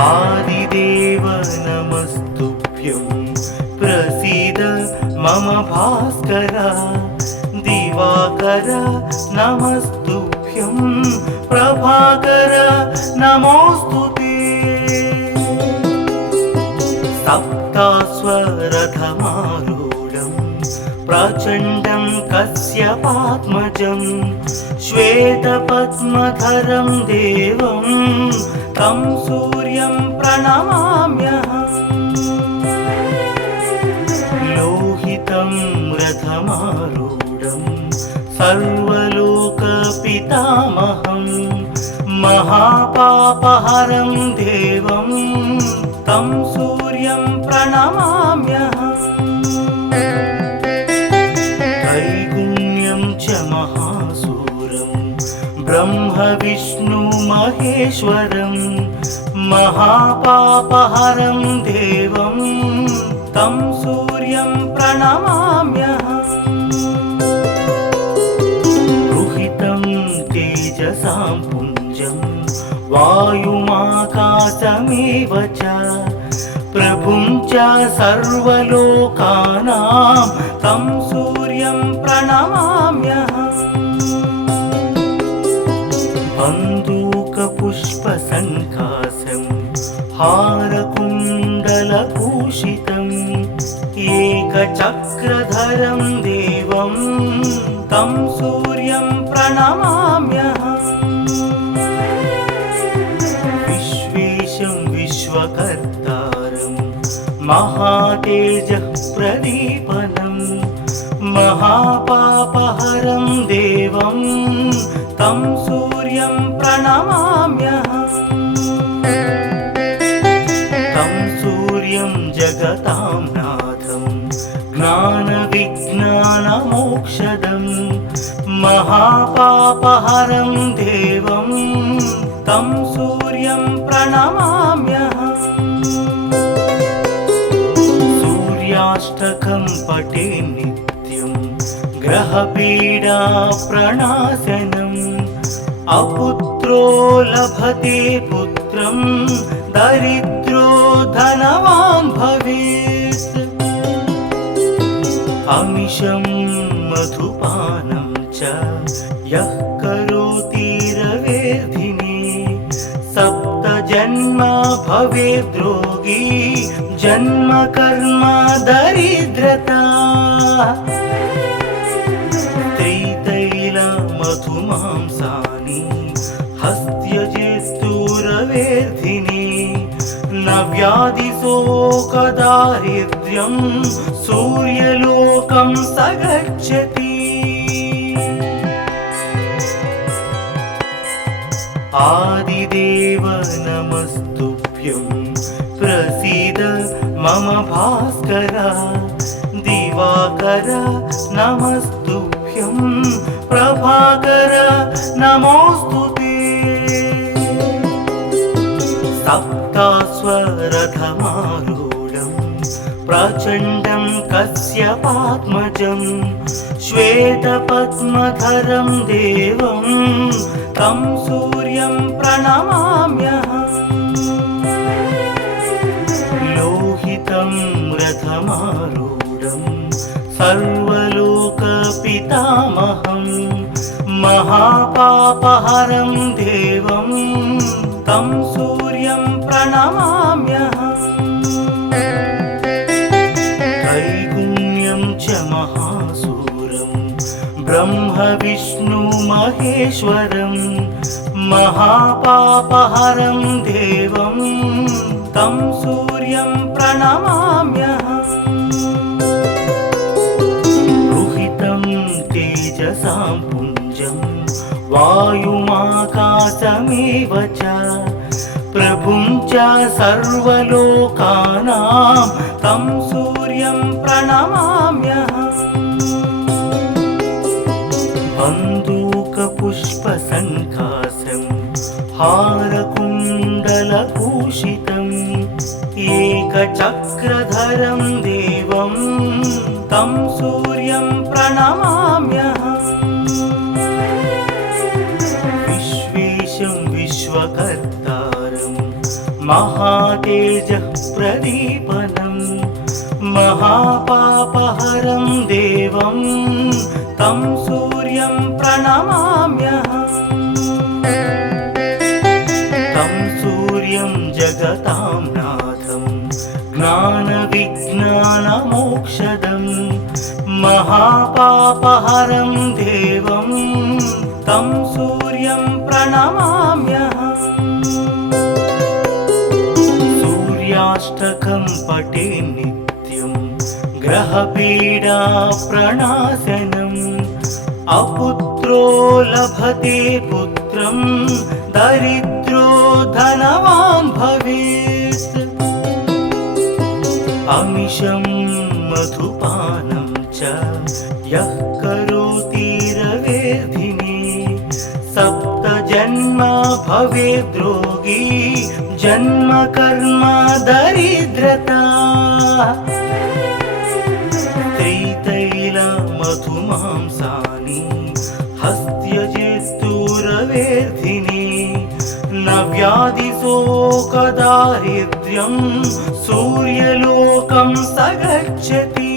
आदिदेव नमस्तुभ्यं प्रसीद मम भास्कर दिवाकर नमस्तुभ्यं प्रभाकर नमोस्तुते सप्तास्वरथमारूढं प्रचण्डं कश्यपात्मजं श्वेतपद्मधरं देवं तं सूर्यं प्रणमाम्यहम् लोहितं रथमारूढं सर्वलोकपितामहं महापापहरं देवं तं सूर्यं प्रणमाम्यहम् त्रैगुण्यं च महासूरं ब्रह्म विष्णु महेश्वरं महापापहरं देवं तं सूर्यं प्रणमाम्यहम् रुहितं तेजसां पुञ्जं वायुमाकाशमेव च प्रभुं च सर्वलोकानां तं सूर्यं प्रणमाम्यहम् बन्दूकपुष्पसङ्कासं हारकुण्डलभूषितम् एकचक्रधरं देवं तं सूर्यं प्रणमाम्यहम् विश्वेशं विश्वकर्तारं महातेजः प्रदीपनं महापापहरं देवं तं सूर्यं प्रणमाम्यहम् तं सूर्यं जगतां नाथं ज्ञानविज्ञानमोक्षदं महापापहरं देवं तं सूर्यं प्रणमाम्यहम् सूर्याष्टकं पठे नित्यं ग्रहपीडा प्रणाशनम् अपुत्रो लभते पुत्रं दरिद्रो धनवान् भवेत् अमिषं मधुपानं च यः करोति रवेर्धिने सप्तजन्म भवेद्रोगी जन्म कर्म दरिद्रता त्रितैलमधुमांसानि हस्त्यजेस्तुरवेर्धिने न व्याधिशोकदारिद्र्यं सूर्यलोकं स गच्छति आदिदेव नमस्तुभ्यं प्रसीद मम भास्कर दिवाकर नमस्तुभ्यं प्रभाकर नमोस्तुते सप्तास्वरथमारूढं प्रचण्डं कश्यपात्मजं श्वेतपद्मधरं देवं तं सूर्यं प्रणमाम्यहम् लोहितं रथमारूढं सर्वलोकपितामहं महापापहरं देवं तं सूर्यं प्रणमाम्यहम् त्रैगुण्यं च महासूरं ब्रह्म विष्णु महेश्वरं महापापहरं देवं तं सूर्यं प्रणमाम्यहम् रुहितं तेजसां पुञ्जं वायुमाकाशमेव च प्रभुं च सर्वलोकानां तं सूर्यं प्रणमाम्यहम् बन्दूकपुष्पसङ्कासं हारकुण्डलभूषितम् एकचक्रधरं देवं तं सूर्यं प्रणमाम्यहम् विश्वेशं विश्वकर्तारं महातेजः प्रदीपनं महापापहरं देवं तं सूर्यं प्रणमाम्यहम् तं सूर्यं जगतां नाथं ज्ञानविज्ञानमोक्षदं महापापहरं देवं तं सूर्यं प्रणमाम्यहम् सूर्याष्टकं पठे नित्यं ग्रहपीडा प्रणाशनम् अपुत्रो लभते पुत्रं दरिद्रो धनवान् भवेत् अमिषं मधुपानं च यः करोति रवेर्धिने सप्तजन्म भवेद्रोगी जन्म कर्म दरिद्रता त्रितैल मधुमांसानि हस्त्यजेस्तुरवेर्धिने न व्याधिशोकदारिद्र्यं सूर्यलोकं स गच्छति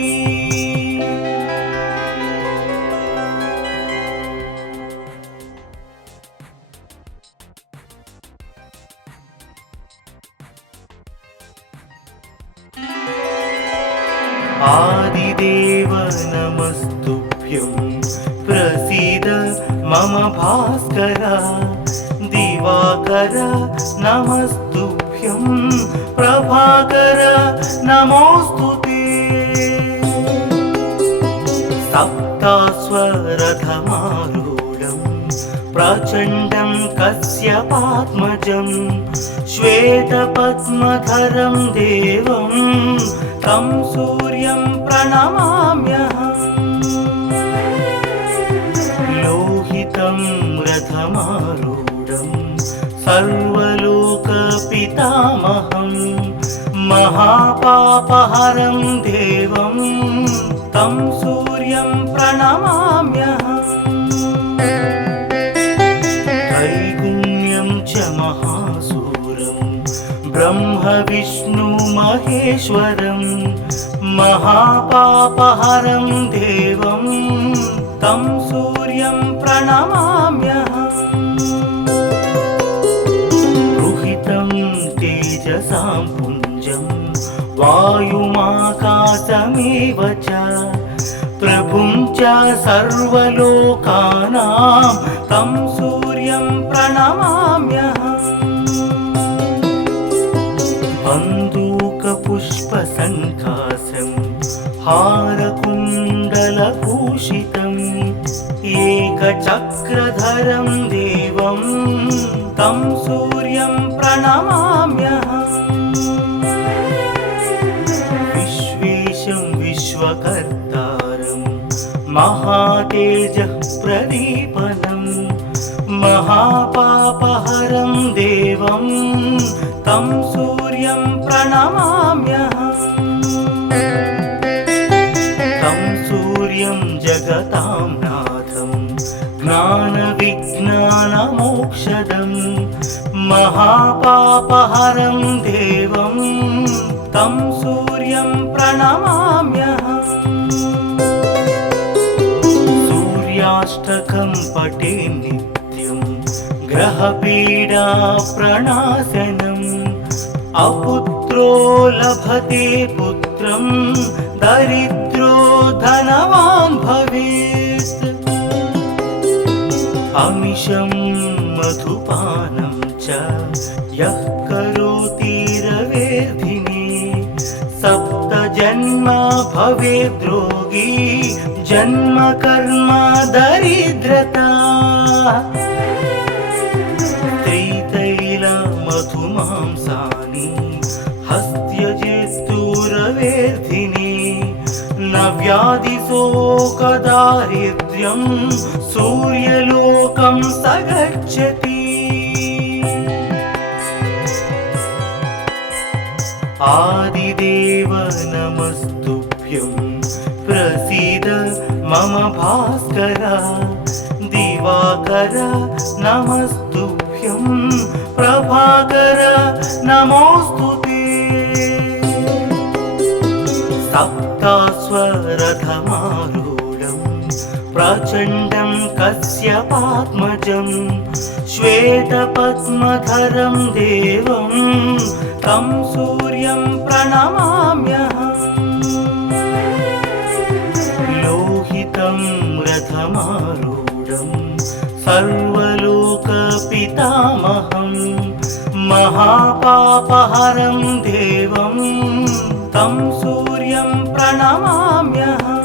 आदिदेव नमस्तुभ्यं प्रसीद मम भास्कर दिवाकर नमस्तुभ्यं प्रभाकर नमोस्तुते सप्तास्वरथमारूढं प्रचण्डं कश्यपात्मजं श्वेतपद्मधरं देवं तं सूर्यं प्रणमाम्यहम् लोहितं रथमारूढं सर्वलोकपितामहं महापापहरं देवं तं सूर्यं प्रणमाम्यहम् त्रैगुण्यं च महासूरं ब्रह्म विष्णु महेश्वरं महापापहरं देवं तं सूर्यं प्रणमाम्यहम् रुहितं तेजसां पुञ्जं वायुमाकाशमेव च प्रभुं च सर्वलोकानां तं सूर्यं प्रणमाम्यहम् बन्दूकपुष्पसङ्कासं हारकुण्डलभूषितम् एकचक्रधरं देवं तं सूर्यं प्रणमाम्यहम् विश्वेशं विश्वकर्तारं महातेजः प्रदीपनं महापापहरं देवं तं सूर्यं प्रणमाम्यहम् तं सूर्यं जगतां नाथं ज्ञानविज्ञानमोक्षदं महापापहरं देवं तं सूर्यं प्रणमाम्यहम् सूर्याष्टकं पठे नित्यं ग्रहपीडा प्रणाशनम् अपुत्रो लभते पुत्रं दरिद्रो धनवान् भवेत् अमिषं मधुपानं च यः करोति रवेर्धिने सप्तजन्म भवेद्रोगी जन्म कर्म दरिद्रता त्रितैल मधुमांसानि हस्त्यजेस्तुरवेर्धिने न व्याधिशोकदारिद्र्यं सूर्यलोकं स गच्छति आदिदेव नमस्तुभ्यं प्रसीद मम भास्कर दिवाकर नमस्तुभ्यं प्रभाकर नमोऽस्तुते सप्तास्वरथमारूढं प्रचण्डं कश्यपात्मजं श्वेतपद्मधरं देवं तं सूर्यं प्रणमाम्यहम् लोहितं रथमारूढं सर्वलोकपितामहं महापापहरं देवं तं सूर्यं प्रणमाम्यहम्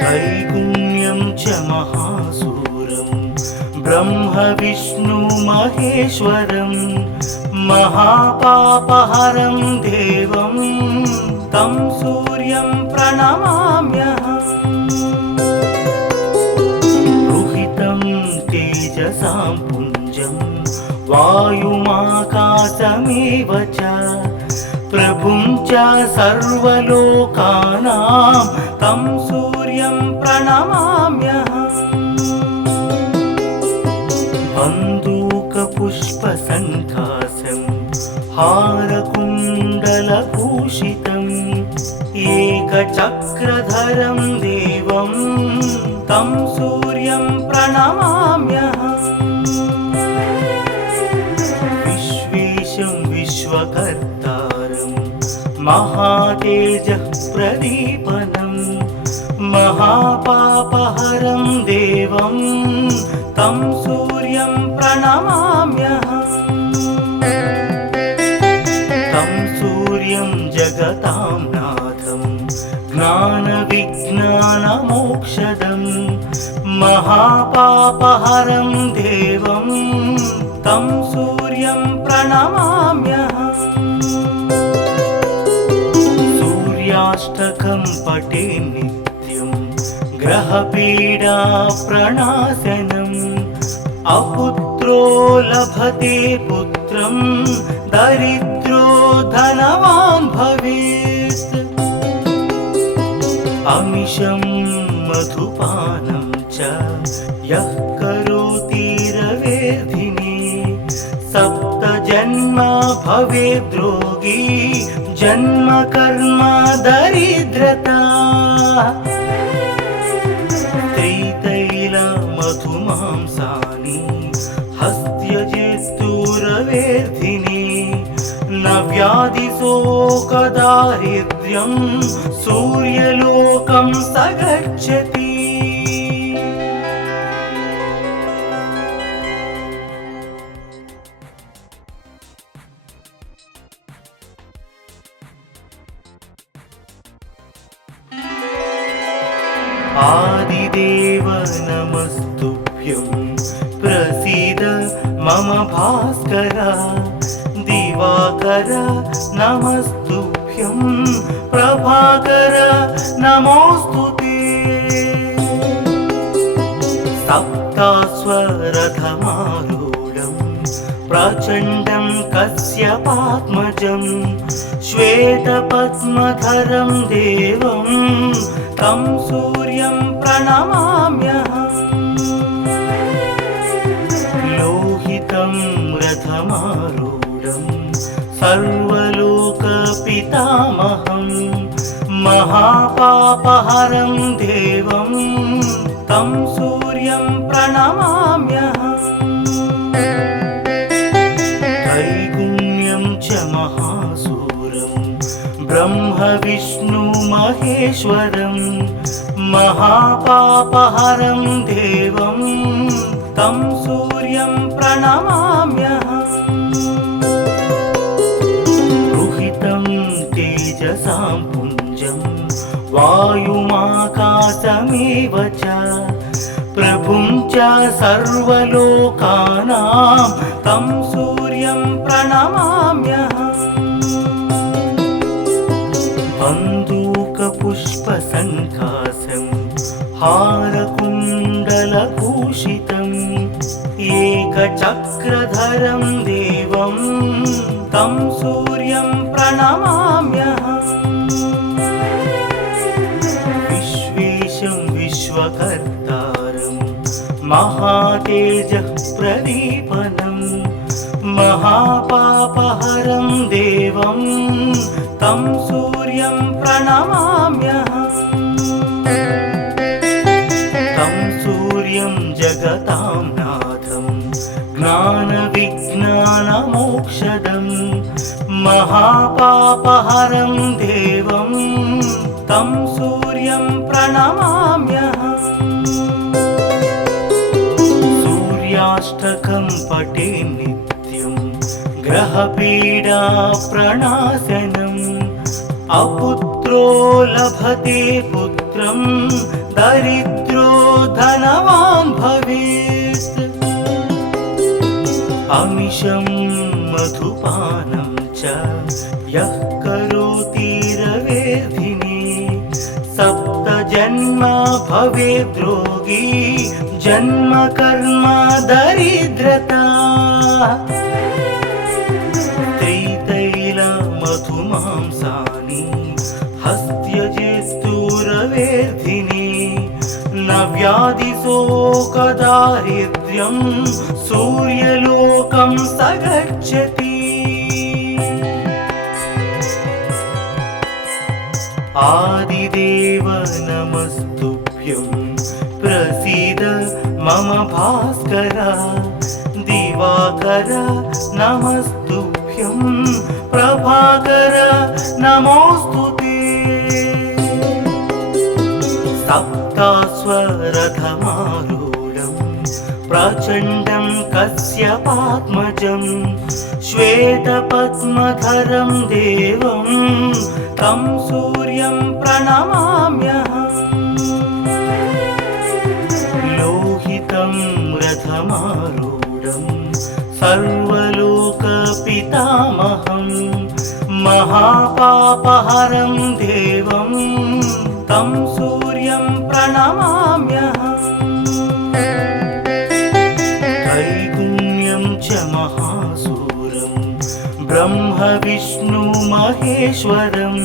त्रैगुण्यं च महासूरं ब्रह्म विष्णु महेश्वरं महापापहरं देवं तं सूर्यं प्रणमाम्यहम् रुहितं तेजसां पुञ्जं वायुमाकाशमेव च प्रभुं च सर्वलोकानां तं सूर्यं प्रणमाम्यहम् बन्दूकपुष्पसङ्कासं हारकुण्डलभूषितम् एकचक्रधरं देवं तं सूर्यं प्रणमाम्यहम् विश्वेशं विश्वकर्तारं महातेजः प्रदीपनं महापापहरं देवं तं सूर्यं प्रणमाम्यहम् तं सूर्यं जगतां नाथं ज्ञानविज्ञानमोक्षदं महापापहरं देवं तं सूर्यं प्रणमाम्यहम् सूर्याष्टकं पठे नित्यं ग्रहपीडा प्रणाशनम् अपुत्रो लभते पुत्रं दरिद्रो धनवान् भवेत् अमिषं मधुपानं च यः करोति रवेर्धिने सप्तजन्म भवेद्रोगी जन्म कर्म दरिद्रता त्रितैलमधुमांसानि हस्त्यजेस्तुरवेर्धिने न व्याधिशोकदारिद्र्यं सूर्यलोकं स गच्छति आदिदेव नमस्तुभ्यं प्रसीद मम भास्कर दिवाकर नमस्तुभ्यं प्रभाकर नमोऽस्तुते सप्तास्वरथमारूढं प्रचण्डं कश्यपात्मजं श्वेतपद्मधरं देवं तं सूर्यं प्रणमाम्यहम् लोहितं रथमारूढं सर्वलोकपितामहं महापापहरं देवं तं सूर्यं प्रणमाम्यहम् त्रैगुण्यं च महासूरं ब्रह्म विष्णु महेश्वरं महापापहरं देवं तं सूर्यं प्रणमाम्यहम् रुहितं तेजसां पुञ्जं वायुमाकाशमेव च प्रभुं च सर्वलोकानां तं सूर्यं प्रणमाम्यहम् बन्दूकपुष्पसङ्कासं हारकुण्डलभूषितम् एकचक्रधरं देवं तं सूर्यं प्रणमाम्यहम् विश्वेशं विश्वकर्तारं महातेजः प्रदीपनं महापापहरं देवं तं सूर्यं प्रणमाम्यहम् तं सूर्यं जगतां नाथं ज्ञानविज्ञानमोक्षदं महापापहरं देवं तं सूर्यं प्रणमाम्यहम् सूर्याष्टकं पठे नित्यं ग्रहपीडा प्रणाशनम् अपुत्रो लभते पुत्रं दरिद्रो धनवान् भवेत् अमिषं मधुपानं च यः करोति रवेर्धिने सप्त जन्म भवेद्रोगी जन्म कर्म दरिद्रता त्रितैल मधुमांसानि हस्त्यजेस्तुरवेर्धिने न व्याधिशोकदारिद्र्यं सूर्यलोकं स गच्छति आदिदेव नमस्तुभ्यं प्रसीद मम भास्कर दिवाकर नमस्तुभ्यं प्रभाकर नमोस्तुते सप्तास्वरथमारूढं प्रचण्डं कश्यपात्मजं श्वेतपद्मधरं देवं तं सूर्यं प्रणमाम्यहम् लोहितं रथमारूढं सर्वलोकपितामहं महापापहरं देवं तं सूर्यं प्रणमाम्यहम् त्रैगुण्यं च महासूरं ब्रह्म विष्णु महेश्वरं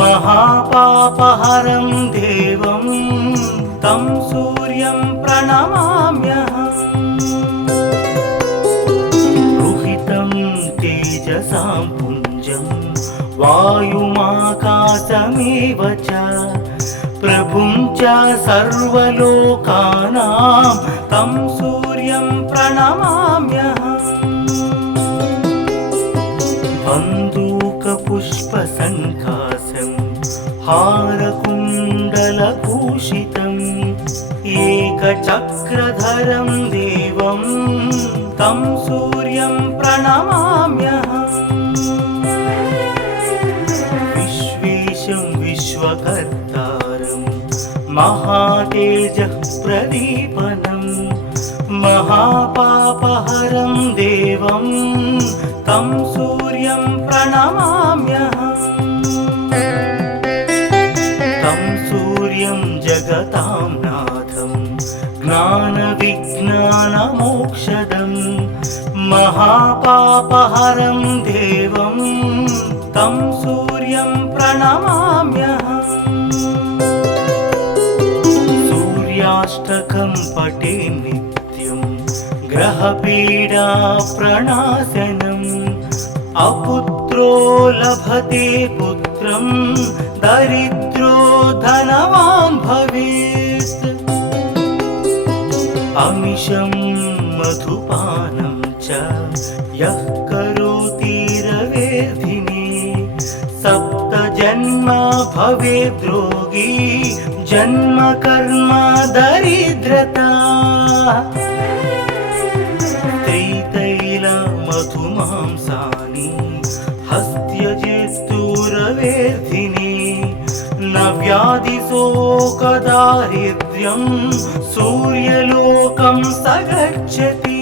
महापापहरं देवं तं सूर्यं प्रणमाम्यहम् रुहितं तेजसां पुञ्जं वायुमाकाशमेव च प्रभुं च सर्वलोकानां तं सूर्यं प्रणमाम्यहम् बन्दूकपुष्पसङ्कासं हारकुण्डलभूषितम् एकचक्रधरं देवं तं सूर्यं प्रणमाम्यहम् विश्वेशं विश्वकर्तारं महातेजः प्रदीपनं महापापहरं देवं तं सूर्यं प्रणमाम्यहम् तं सूर्यं जगतां नाथं ज्ञानविज्ञानमोक्षदं महापापहरं देवं तं सूर्यं प्रणमाम्यहम् सूर्याष्टकं पठे नित्यं ग्रहपीडा प्रणाशनम् अपुत्रो लभते पुत्रं दरिद्रो धनवान् भवेत् अमिषं मधुपानं च यः करोति रवेर्धिने सप्त जन्म भवेद्रोगी जन्म कर्म दरिद्रता त्रितैल मधुमांसानि हस्त्यजेस्तुरवेर्धिने न व्याधिशोकदारिद्र्यं सूर्यलोकं स गच्छति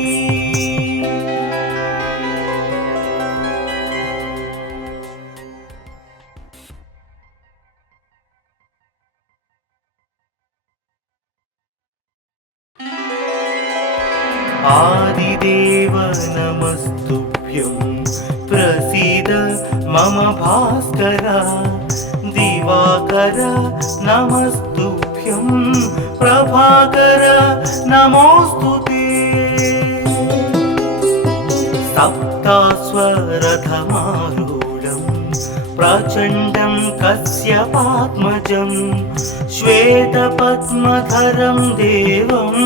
आदिदेव नमस्तुभ्यं प्रसीद मम भास्कर दिवाकर नमस्तुभ्यं प्रभाकर नमोस्तुते गरुडाश्वरथमारूढं प्रचण्डं कश्यपात्मजं श्वेतपद्मधरं देवं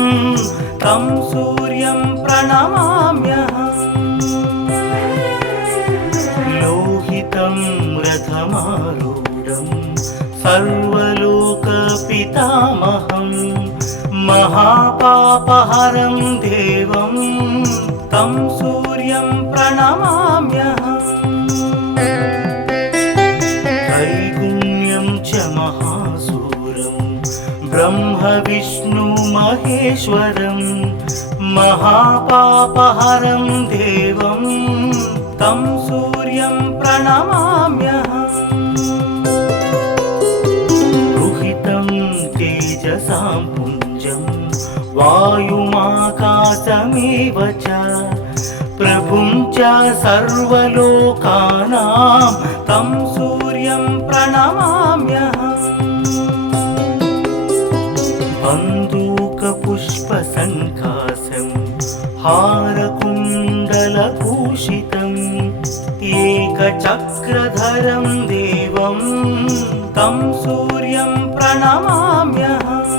तं सूर्यं प्रणमाम्यहम् लोहितं रथमारूढं सर्वलोकपितामहं महापापहरं देवं तं सूर्यं प्रणमाम्यहम् त्रैगुण्यं च महासूरं ब्रह्म विष्णु महेश्वरं महापापहरं देवं तं सूर्यं प्रणमाम्यहम् रुहितं तेजसां पुञ्जं वायुमाकाशमेव च प्रभुं च सर्वलोकानां तं सूर्यं प्रणमाम्यहम् बन्दूकपुष्पसङ्कासं हारकुण्डलभूषितम् एकचक्रधरं देवं तं सूर्यं प्रणमाम्यहम्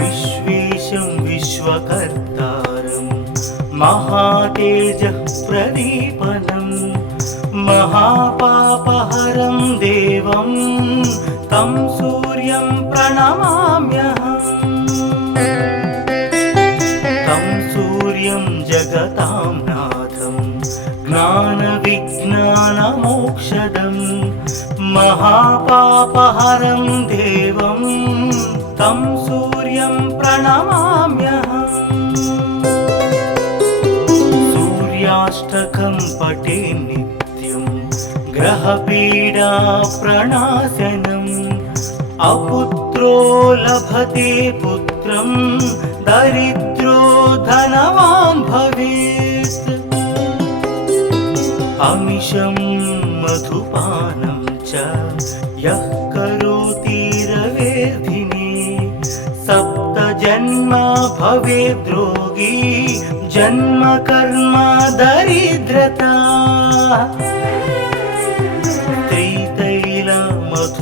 विश्वेशं विश्वकर्तारं महातेजः प्रदीपनं महापापहरं देवं तं सूर्यं प्रणमाम्यहम् तं सूर्यं जगतां नाथं ज्ञानविज्ञानमोक्षदं महापापहरं देवं तं सूर्यं प्रणमाम्यहम् सूर्याष्टकं पठे नित्यं ग्रहपीडा प्रणाशनम् अपुत्रो लभते पुत्रं दरिद्रो धनवान् भवेत् अमिषं मधुपानं च यः करोति रवेर्धिने सप्तजन्म भवेद्रोगी जन्म कर्म दरिद्रता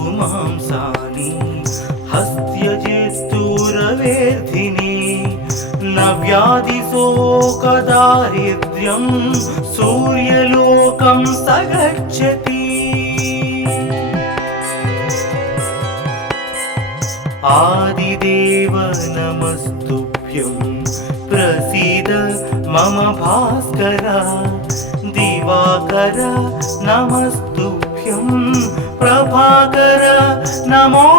त्रितैलमधुमांसानि हस्त्यजेस्तुरवेर्धिने न व्याधिशोकदारिद्र्यं सूर्यलोकं स गच्छति आदिदेव नमस्तुभ्यं प्रसीद मम भास्कर दिवाकर नमस्तुभ्यं